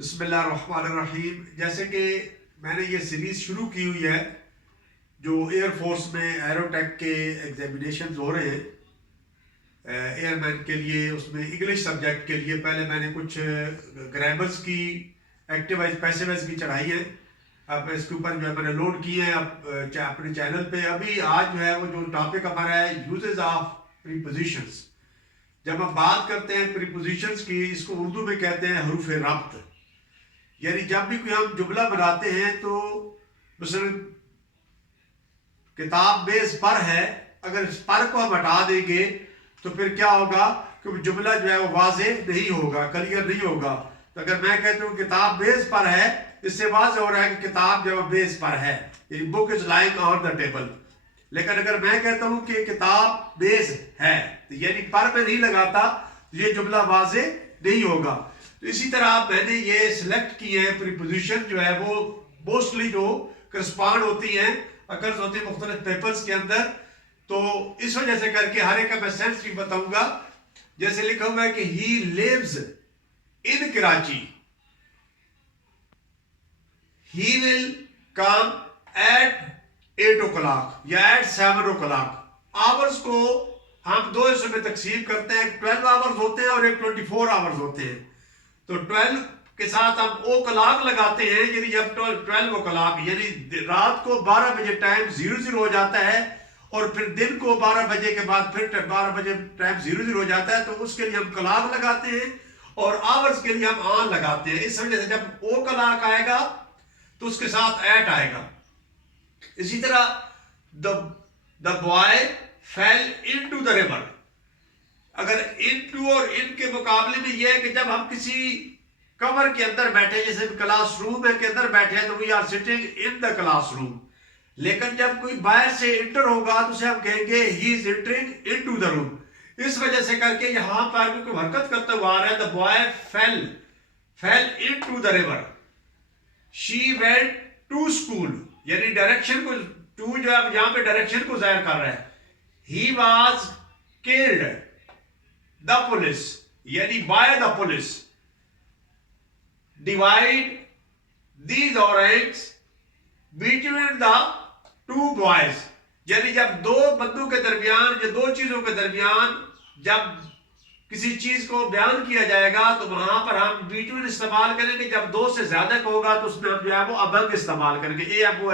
बिस्मिल्लाहिर्रहमानिर्रहीम। जैसे कि मैंने ये सीरीज़ शुरू की हुई है जो एयरफोर्स में एरोटेक के एग्जामिनेशन हो रहे हैं एयरमैन के लिए, उसमें इंग्लिश सब्जेक्ट के लिए पहले मैंने कुछ ग्रामर्स की, एक्टिव वाइज पैसिव वाइज की चढ़ाई है। अब इसके ऊपर जो है मैंने लोड किए हैं अब अपने चैनल पे। अभी आज जो है वो जो टॉपिक हमारा है यूजेस ऑफ प्रीपोजिशंस। जब हम बात करते हैं प्रीपोजिशंस की, इसको उर्दू में कहते हैं हरूफ रब्त। यानी जब भी कोई हम जुमला बनाते हैं तो मसलन किताब बेस पर है, अगर इस पर को हम हटा देंगे तो फिर क्या होगा कि जुमला जो है वो वाजे नहीं होगा, क्लियर नहीं होगा। तो अगर मैं कहता हूँ किताब बेस पर है, इससे वाजे हो रहा है कि किताब जो है बेस पर है, book is lying on the table. लेकिन अगर मैं कहता हूँ कि किताब बेस है, तो यानी पर में नहीं लगाता, तो ये जुमला वाजे नहीं होगा। तो इसी तरह मैंने ये सिलेक्ट किए हैं प्रीपोजिशन जो है वो मोस्टली जो करस्पॉन्ड होती हैं, अगर होती है मुख्तलिफ पेपर्स के अंदर। तो इस वजह से करके हर एक का मैं सेंस भी बताऊंगा। जैसे लिखा हुआ है कि he lives in Karachi, he will come at 8 o'clock या एट 7 o'clock। आवर्स को हम दो हिस्सों में तकसीम करते हैं, 12 आवर्स होते हैं और एक 24 आवर्स होते हैं। तो 12 के साथ हम ओ क्लॉक लगाते हैं, यानी जब 12 o'clock यानी रात को 12 बजे टाइम 00 हो जाता है, और फिर दिन को 12 बजे के बाद फिर 12 बजे टाइम 00 हो जाता है, तो उसके लिए हम क्लॉक लगाते हैं और आवर्स के लिए हम ऑन लगाते हैं। इस वजह से जब ओ क्लॉक आएगा तो उसके साथ एट आएगा। इसी तरह the boy fell into the river. अगर इनटू और इन के मुकाबले में यह है कि जब हम किसी कमर के अंदर बैठे, जैसे क्लासरूम के अंदर बैठे हैं तो we are sitting in the classroom. लेकिन जब कोई बाहर से इंटर होगा तो उसे हम कहेंगे he is entering into the room. इस वजह से करके यहां पर कोई हरकत करते हुए आ रहा है, the boy fell into the river, she went to school, यानी डायरेक्शन को टू जो है यहां पे डायरेक्शन को जाहिर कर रहा है। He was killed the police, यानी by the police. Divide these orange between the two boys, यानी जब दो बंदों के दरमियान या दो चीजों के दरमियान जब किसी चीज को बयान किया जाएगा तो वहां पर हम बिटवीन इस्तेमाल करेंगे। जब दो से ज्यादा का होगा तो उसमें हम जो है वो अबंग इस्तेमाल करेंगे, ए अब वो